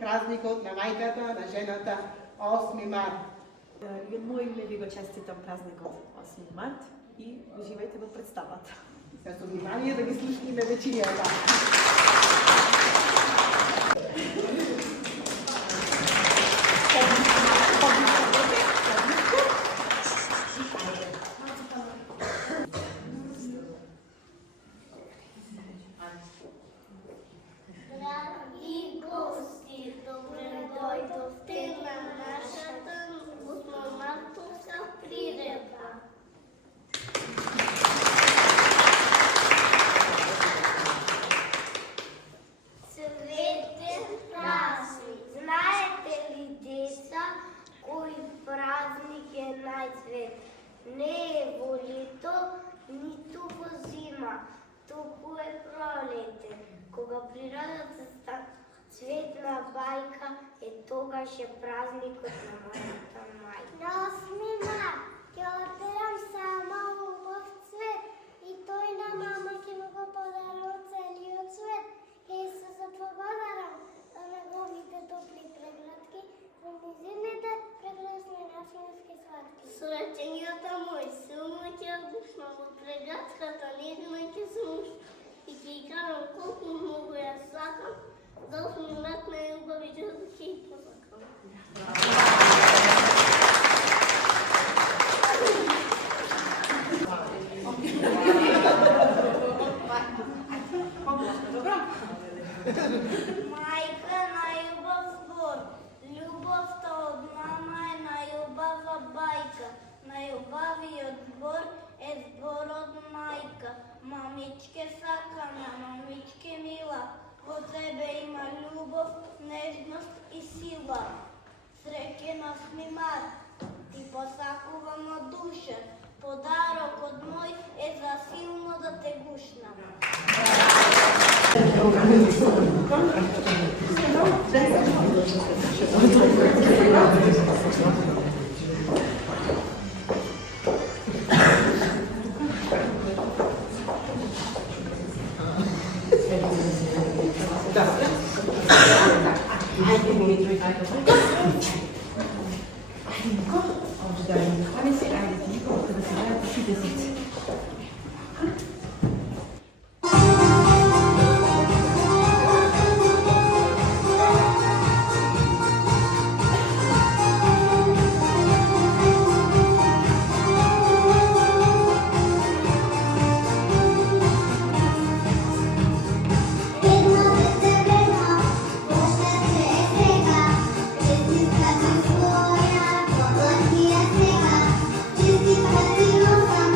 praznikov na majkata, na ženata 8. mart. И от мое име ви го честитам празникот 8 март и уживајте во представата. Сега со внимание да ги слушнеме вечињата. Драги гости, добре дојдовте на нашата осмомартовска приредба. Светен празник. Знаете ли, деца, кој празник е најцвет? Не е во лето, ниту во зима, туку е пролетен. Кога природата стана цветна бајка, е тогаш е празникот на мојата мајка. На 8 март ќе отерам сама убав цвет и тој на мама ќе му го подарам целиот свет. Исус се подарам на неговите топли преградки, во низините прекрасни нашински сватки. Среќењата мој, силно ќе душна во преградката, недина ќе се муш и ќе играм колку многу ја сакам, да 8 март најубавите да ќе и посакам. Мајка, најубав збор, љубовта од мама е најубава бајка, најубавиот збор е збор од мајка. Мамичке сакана, мамичке мила, во тебе има љубов, нежност и сила. Среќен 8 март, ти посакувам од душа, подарокот мој е за силно да те гушнам. Чистит красиво сам,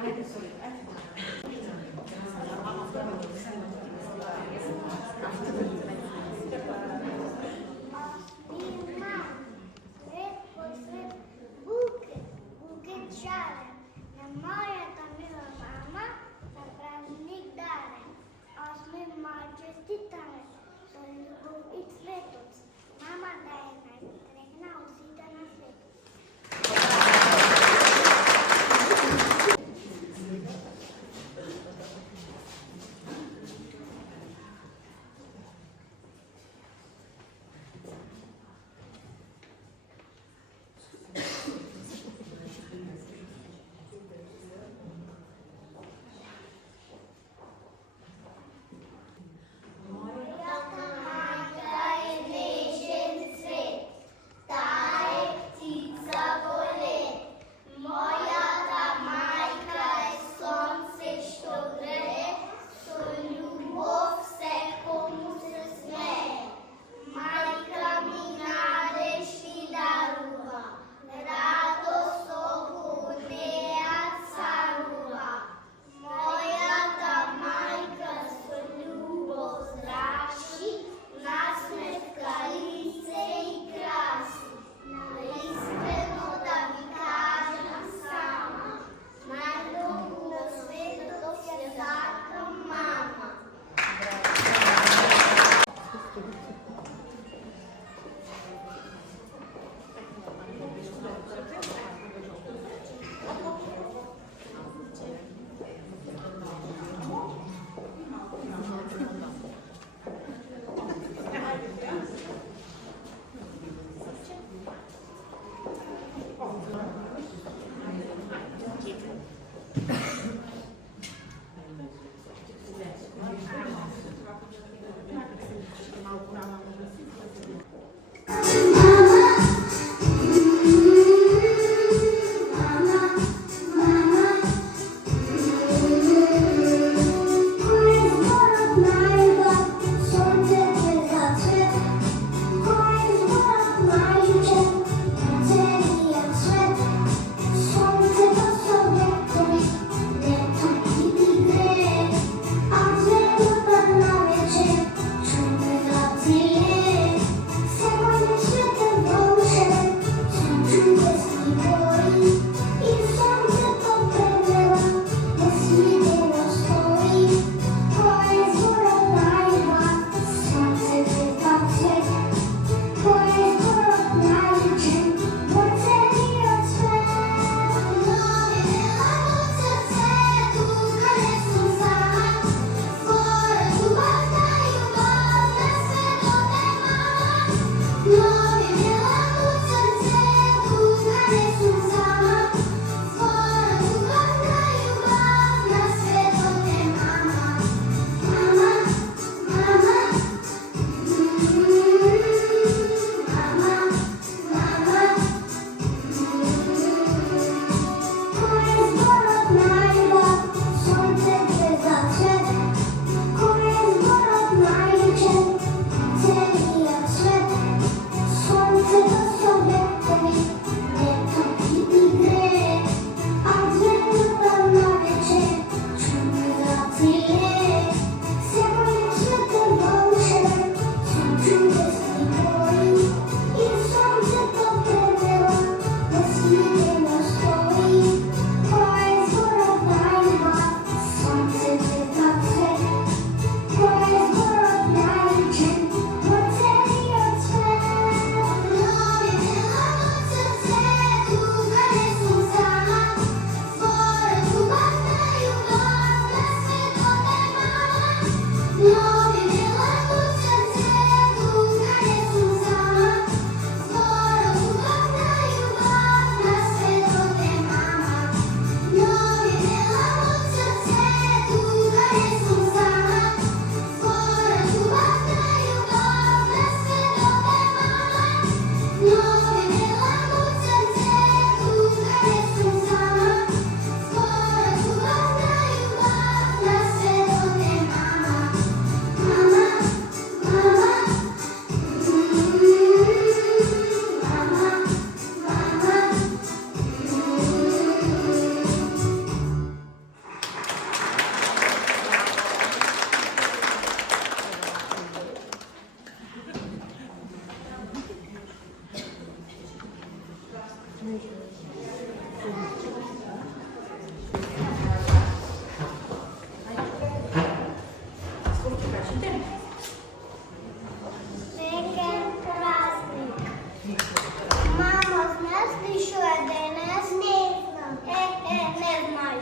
Svet po svet, buket, buket žare. Na moja ta mila mama, za praznik dare. 8. maj čestitame, za ljubav i cvetost. Mama daje najsretna usita na svetu. Majka je nešen svet, taj ti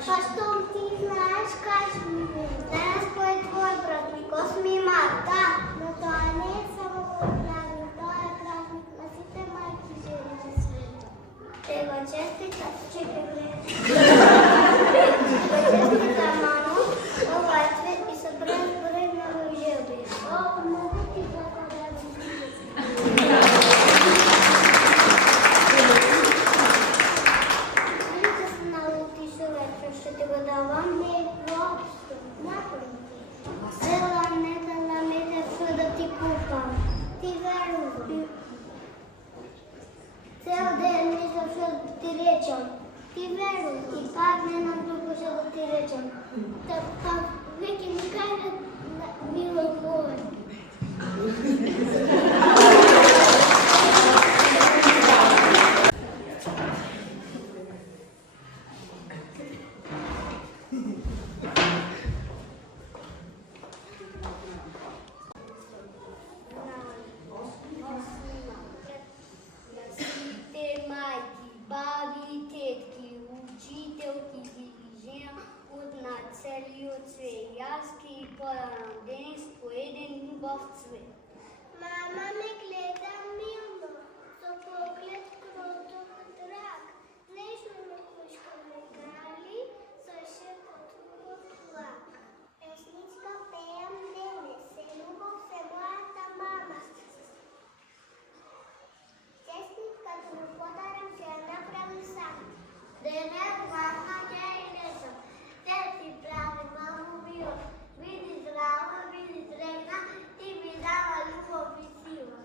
Pa što ti znaš, kaži mi. Danas je tvoj praznik, 8. marta. No to nije samo tvoj praznik, to je praznik na site majke želite sveta. Tego čestica, čekaj bre. Čestica mamo, ovaj cvet i sa broj mnogo želbi. O, mogu ti tako da bi ще ти го давам, не е просто. Села нека на мене все да ти купам. Ти верувам. Цел ден не за все да ти речам. Ти верувам. И пак не на друго ще да ти речам. Така, веки ми каже мило море. Баби, тетки, учителки, дирижент, от на целиот свет, јаски и подарам денес по еден љубав цвет. Мама ме гледа милно, со поглед кроток драг, нежно ме кучка ме гали, со шепот лак. Песничка пеам денес, се љубов се мојата мама. Честит като му подарам ще я направим сам. Денес гласна тя и несам. Те ти прави мамо мила. Види здрава, види древна, ти ми дава любов и сила.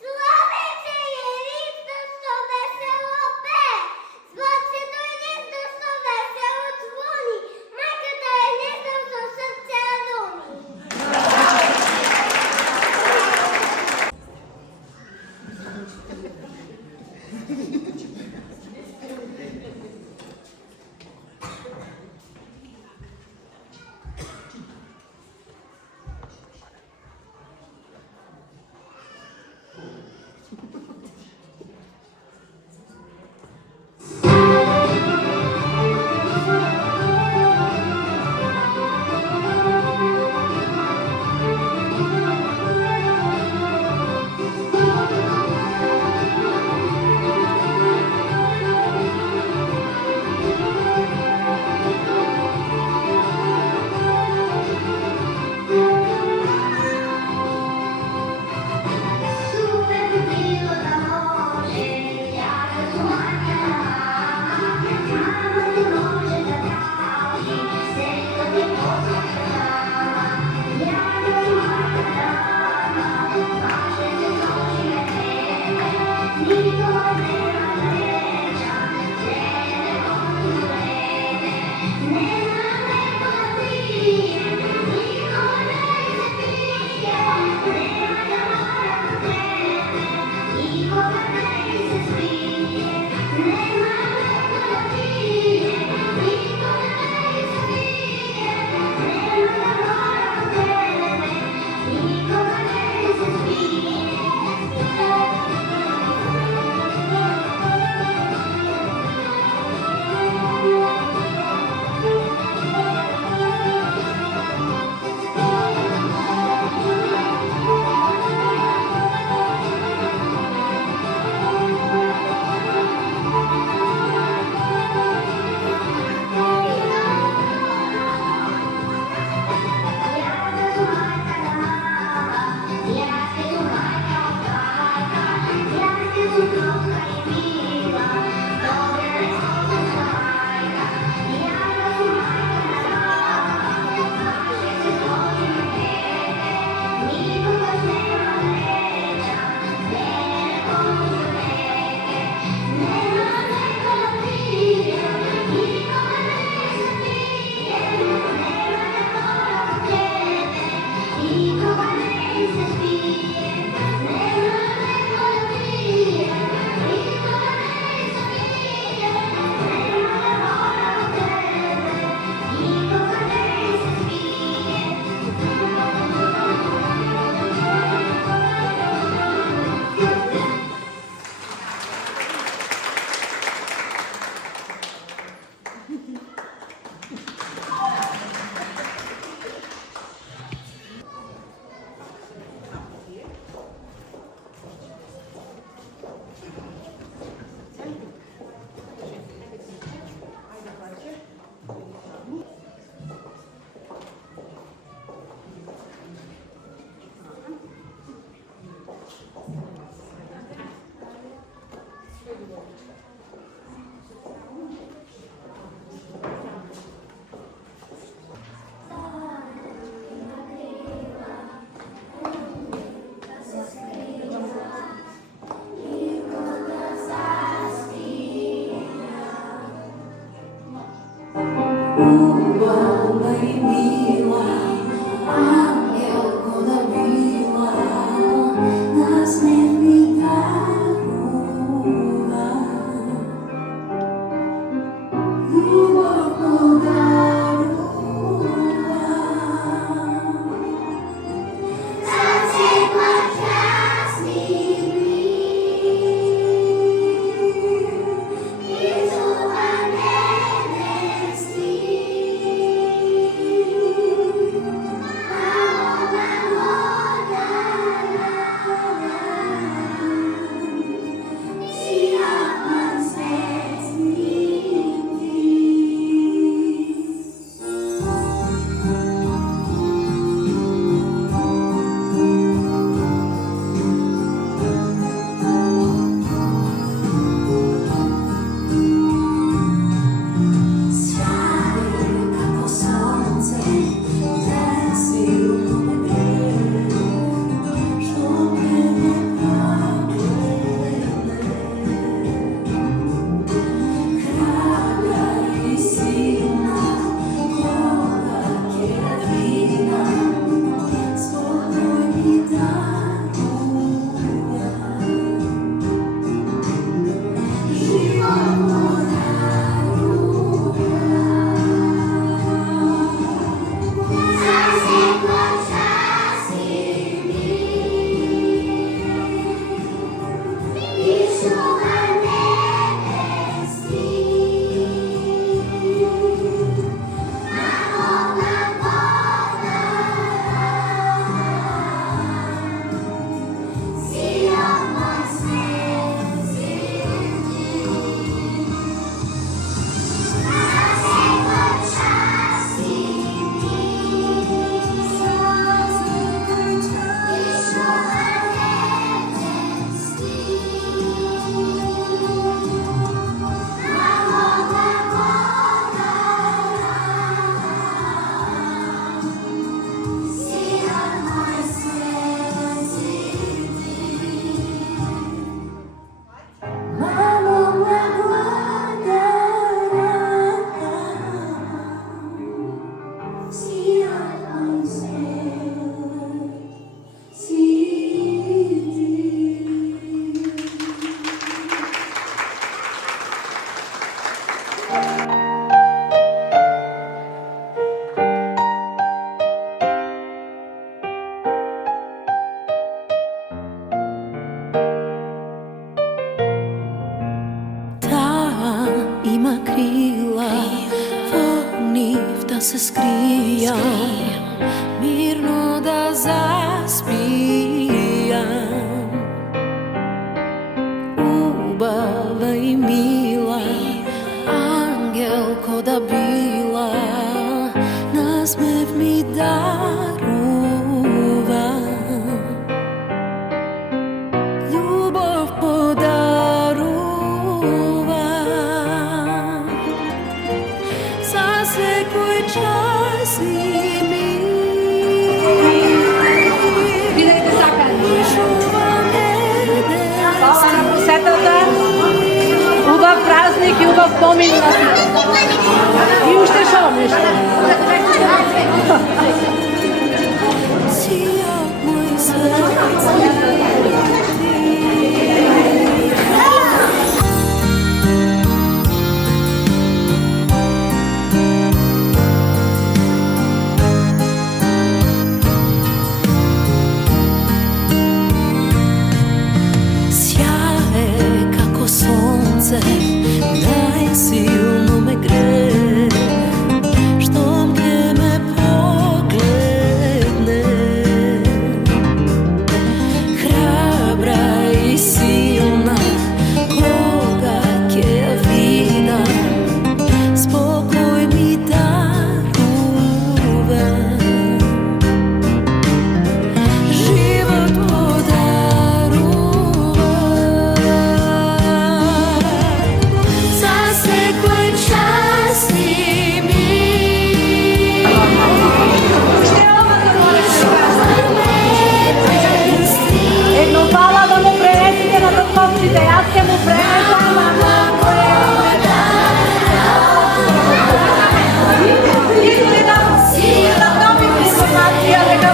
Славиться є рідно, що весело ima krila, volim da se skrijam, mirno da zaspijam. Ubava i mila, angel ko da bila, nasmev mi daruva, ljubav podaruva. Za svoj čas i Ljubav, praznik, ljubav, pomin na sve. I ušte šom nešto. Sijak moj srce. Najsilno me gre, što gdje me pogledne. Hrabra i silna, koga keja vina, spokoj mi daruva, život podaruva. Hvala da mu prenesite na doslovčite, ja se mu prenesam. Isli da dobim informacija da ga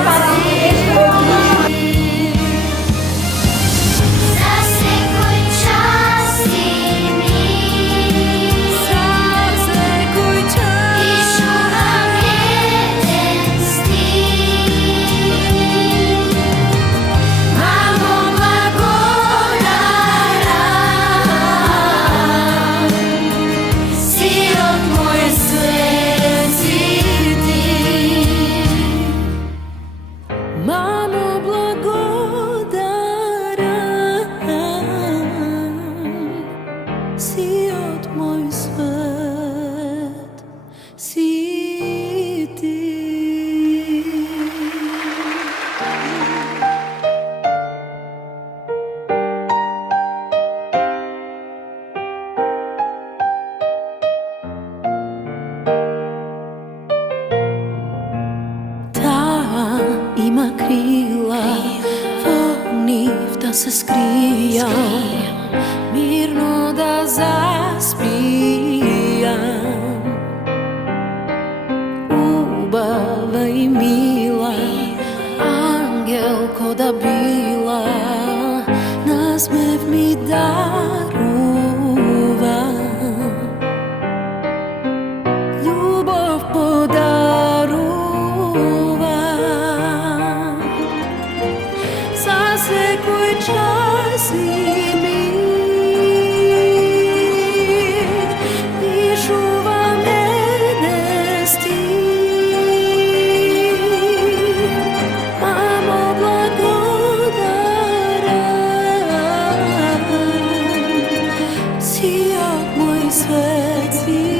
Mamo blagodaran, si od moj svet, si ti. Ima krila, volim da se skrijam, mirno da zaspijam. Ubava i mila, angel ko da bila, nasmev mi daruva, ljubav podaruva. Za svoj čas i mir, pišuva mene stih. Mamo blagodaran, sijak moj svet, si